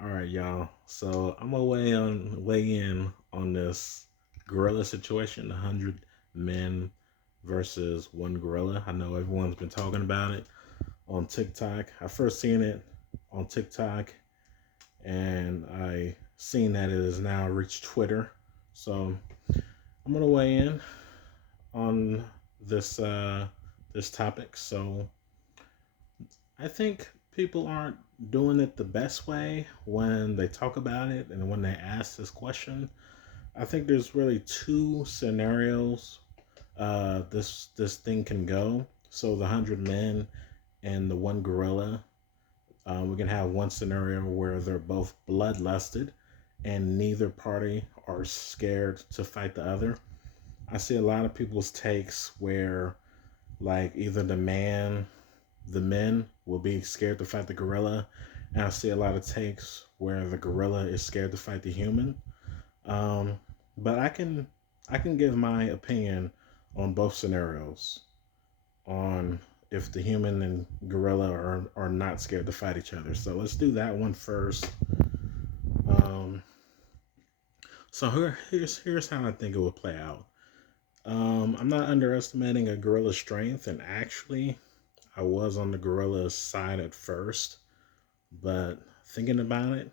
All right, y'all. So I'm gonna weigh in on this gorilla situation, 100 men versus one gorilla. I know everyone's been talking about it on TikTok. I first seen it on TikTok, and I seen that it has now reached Twitter. So I'm gonna weigh in on this topic. So I think people aren't doing it the best way when they talk about it and when they ask this question. I think there's really two scenarios this thing can go. So the 100 men and the one gorilla, we can have one scenario where they're both bloodlusted and neither party are scared to fight the other. I see a lot of people's takes where like either the men will be scared to fight the gorilla, and I see a lot of takes where the gorilla is scared to fight the human. Um, but I can give my opinion on both scenarios on if the human and gorilla are not scared to fight each other. So let's do that one first. Um, so here's how I think it would play out. I'm not underestimating a gorilla's strength, and actually, I was on the gorilla's side at first, but thinking about it,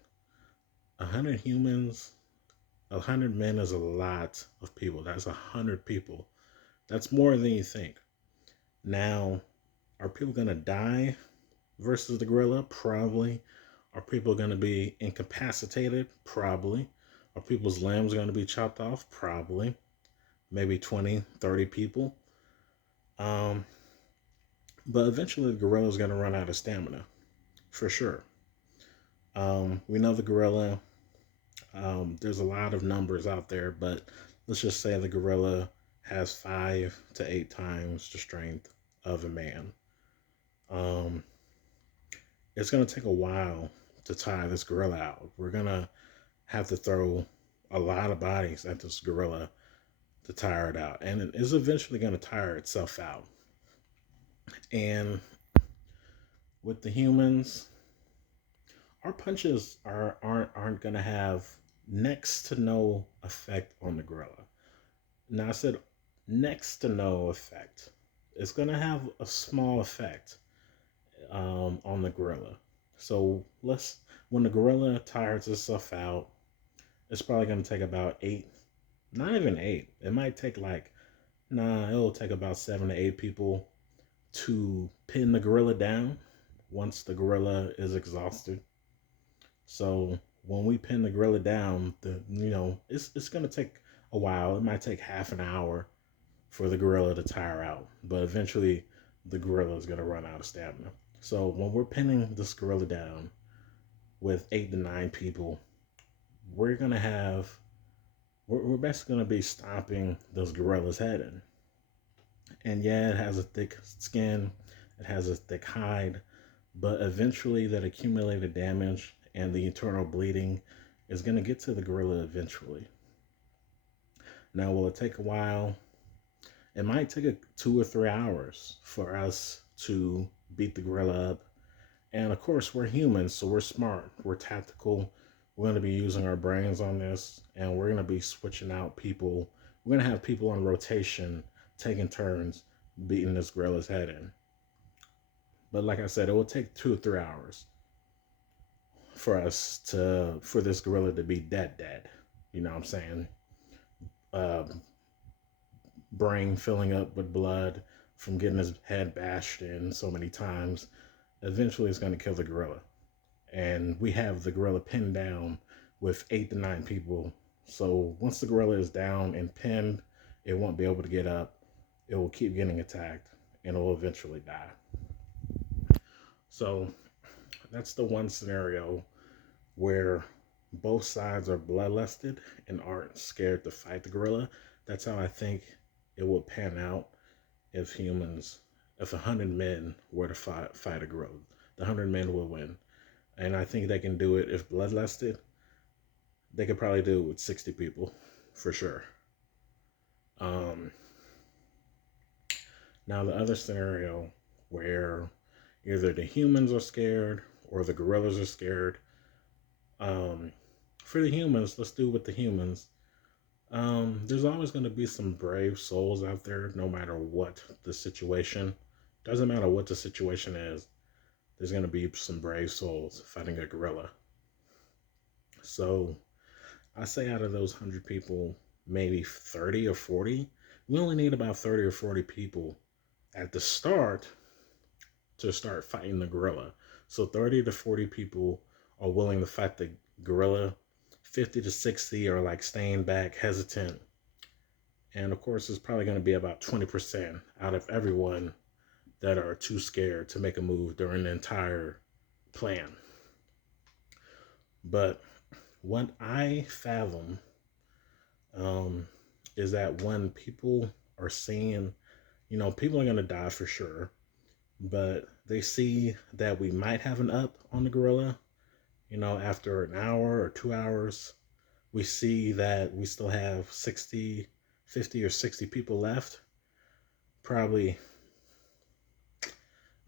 100 humans, 100 men is a lot of people. That's 100 people. That's more than you think. Now, are people gonna die versus the gorilla? Probably. Are people gonna be incapacitated? Probably. Are people's limbs gonna be chopped off? Probably. Maybe 20, 30 people. Um, but eventually the gorilla is gonna run out of stamina for sure. We know the gorilla. There's a lot of numbers out there, but let's just say the gorilla has 5 to 8 times the strength of a man. Um, it's going to take a while to tire this gorilla out. We're going to have to throw a lot of bodies at this gorilla to tire it out. And it is eventually going to tire itself out. And with the humans, our punches aren't going to have next to no effect on the gorilla. Now I said next to no effect. It's gonna have a small effect on the gorilla. So let's when the gorilla tires itself out, it's probably gonna take about 8, not even 8. It might take like it'll take about 7 to 8 people to pin the gorilla down once the gorilla is exhausted. So when we pin the gorilla down, it's gonna take a while. It might take half an hour for the gorilla to tire out. But eventually, the gorilla is going to run out of stamina. So when we're pinning this gorilla down with 8 to 9 people, we're going to have, we're basically going to be stomping this gorilla's head in. And yeah, it has a thick skin, it has a thick hide, but eventually that accumulated damage and the internal bleeding is going to get to the gorilla eventually. Now, will it take a while? It might take 2 or 3 hours for us to beat the gorilla up. And of course, we're humans, so we're smart, we're tactical. We're going to be using our brains on this, and we're going to be switching out people. We're going to have people on rotation taking turns beating this gorilla's head in. But like I said, it will take 2 or 3 hours for this gorilla to be dead. You know what I'm saying? Um, Brain filling up with blood from getting his head bashed in so many times. Eventually, it's going to kill the gorilla. And we have the gorilla pinned down with 8 to 9 people. So once the gorilla is down and pinned, it won't be able to get up. It will keep getting attacked and it will eventually die. So that's the one scenario where both sides are bloodlusted and aren't scared to fight the gorilla. That's how I think it would pan out if humans, if 100 men were to fight a gorilla. The 100 men will win. And I think they can do it if bloodlusted. They could probably do it with 60 people for sure. Um, Now, the other scenario where either the humans are scared or the gorillas are scared, Um, for the humans, let's do with the humans. There's always going to be some brave souls out there, no matter what the situation. Doesn't matter what the situation is. There's going to be some brave souls fighting a gorilla. So I say out of those 100 people, maybe 30 or 40. We only need about 30 or 40 people at the start to start fighting the gorilla. So 30 to 40 people are willing to fight the gorilla. 50 to 60 are like staying back, hesitant. And of course, it's probably going to be about 20% out of everyone that are too scared to make a move during the entire plan. But what I fathom um, is that when people are seeing, people are going to die for sure, but they see that we might have an up on the gorilla, after an hour or 2 hours, we see that we still have 60, 50 or 60 people left. Probably,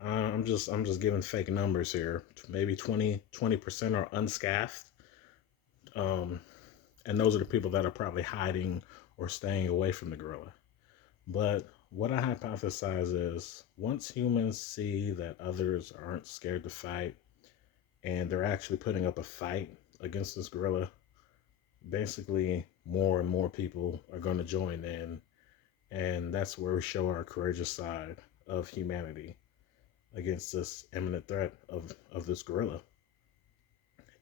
I'm just giving fake numbers here. Maybe 20% are unscathed. Um, and those are the people that are probably hiding or staying away from the gorilla. But what I hypothesize is once humans see that others aren't scared to fight and they're actually putting up a fight against this gorilla, basically more and more people are going to join in. And that's where we show our courageous side of humanity against this imminent threat of this gorilla.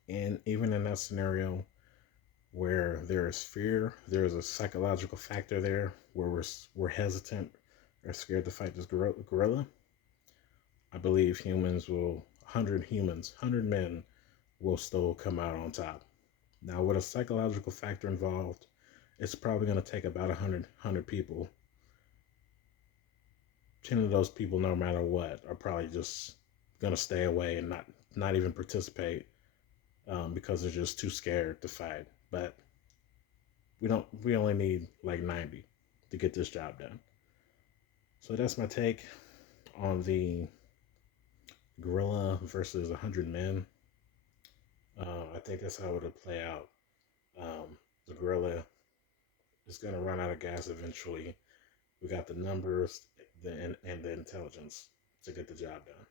And even in that scenario where there is fear, there is a psychological factor there where we're hesitant or scared to fight this gorilla. I believe humans will 100 humans, 100 men will still come out on top. Now, with a psychological factor involved, it's probably going to take about 100 people. 10 of those people, no matter what, are probably just going to stay away and not even participate because they're just too scared to fight. But we only need like 90 to get this job done. So that's my take on the gorilla versus 100 men. I think that's how it'll play out. The gorilla is going to run out of gas eventually. We got the numbers and the intelligence to get the job done.